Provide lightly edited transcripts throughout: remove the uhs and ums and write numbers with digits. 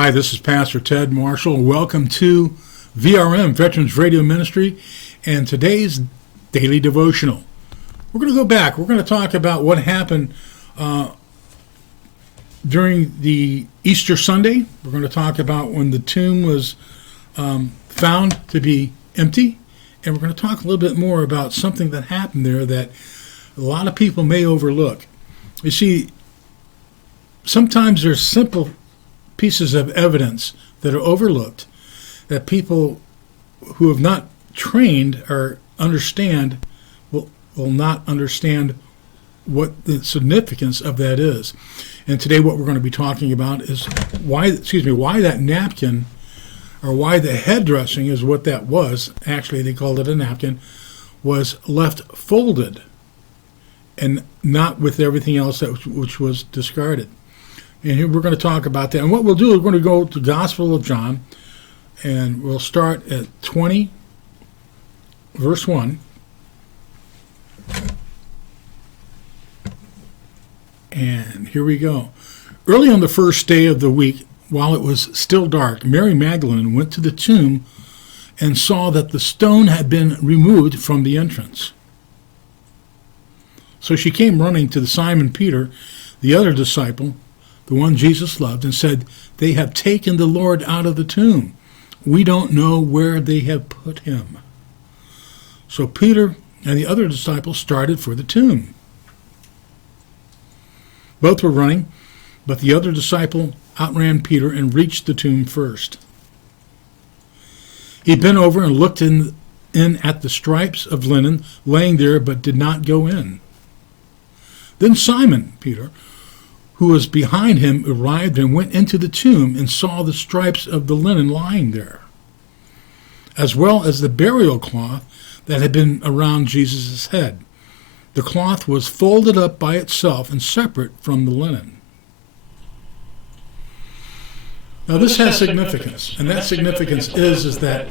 Hi, this is Pastor Ted Marshall. Welcome to VRM, Veterans Radio Ministry, and today's daily devotional. We're going to go back. We're going to talk about what happened during the Easter Sunday. We're going to talk about when the tomb was found to be empty, and we're going to talk a little bit more about something that happened there that a lot of people may overlook. You see, sometimes there's simple pieces of evidence that are overlooked, that people who have not trained or understand will not understand what the significance of that is. And today what we're going to be talking about is why that napkin, or why the head dressing is what that was, actually they called it a napkin, was left folded and not with everything else which was discarded. And here we're going to talk about that. And what we'll do is we're going to go to the Gospel of John, and we'll start at 20, verse 1. And here we go. Early on the first day of the week, while it was still dark, Mary Magdalene went to the tomb and saw that the stone had been removed from the entrance. So she came running to Simon Peter, the other disciple, the one Jesus loved, and said, "They have taken the Lord out of the tomb. We don't know where they have put him." So Peter and the other disciple started for the tomb. Both were running, but the other disciple outran Peter and reached the tomb first. He bent over and looked in at the stripes of linen laying there, but did not go in. Then Simon Peter, who was behind him, arrived and went into the tomb and saw the stripes of the linen lying there, as well as the burial cloth that had been around Jesus' head. The cloth was folded up by itself and separate from the linen. Now this has significance, and that significance is that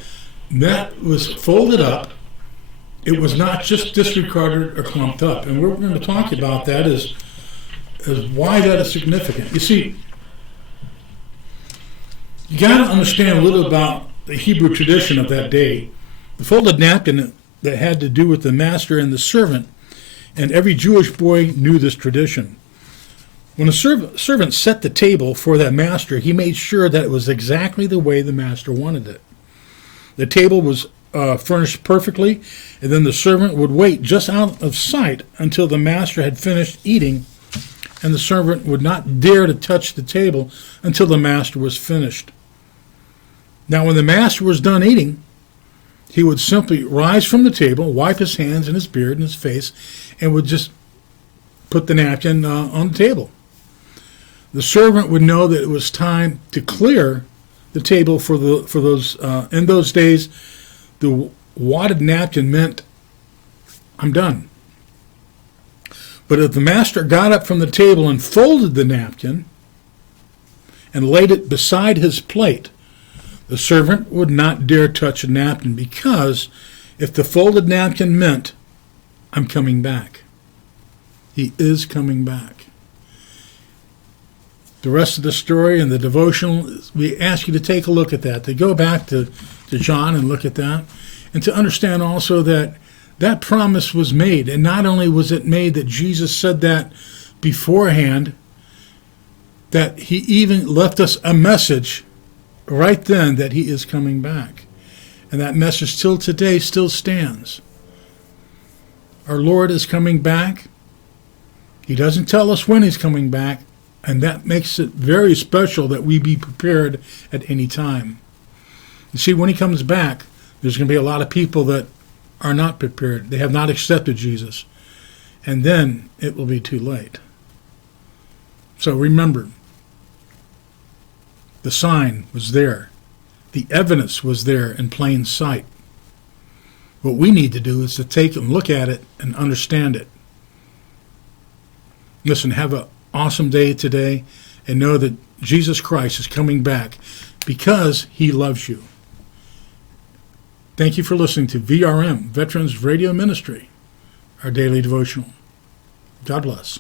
was folded up. It was not just disregarded or clumped up. And what we're going to talk about that is why that is significant. You see, you got to understand a little about the Hebrew tradition of that day. The folded napkin that had to do with the master and the servant, and every Jewish boy knew this tradition. When a servant set the table for that master, he made sure that it was exactly the way the master wanted it. The table was furnished perfectly, and then the servant would wait just out of sight until the master had finished eating, and the servant would not dare to touch the table until the master was finished. Now, when the master was done eating, he would simply rise from the table, wipe his hands and his beard and his face, and would just put the napkin on the table. The servant would know that it was time to clear the table for those. In those days, the wadded napkin meant, "I'm done." But if the master got up from the table and folded the napkin and laid it beside his plate, the servant would not dare touch a napkin, because if the folded napkin meant, "I'm coming back," he is coming back. The rest of the story and the devotional, we ask you to take a look at that, to go back to John and look at that, and to understand also that that promise was made. And not only was it made that Jesus said that beforehand, that he even left us a message right then that he is coming back. And that message till today still stands. Our Lord is coming back. He doesn't tell us when he's coming back, and that makes it very special that we be prepared at any time. You see, when he comes back, there's going to be a lot of people that are not prepared. They have not accepted Jesus. And then it will be too late. So remember, the sign was there. The evidence was there in plain sight. What we need to do is to take and look at it and understand it. Listen, have an awesome day today, and know that Jesus Christ is coming back because he loves you. Thank you for listening to VRM, Veterans Radio Ministry, our daily devotional. God bless.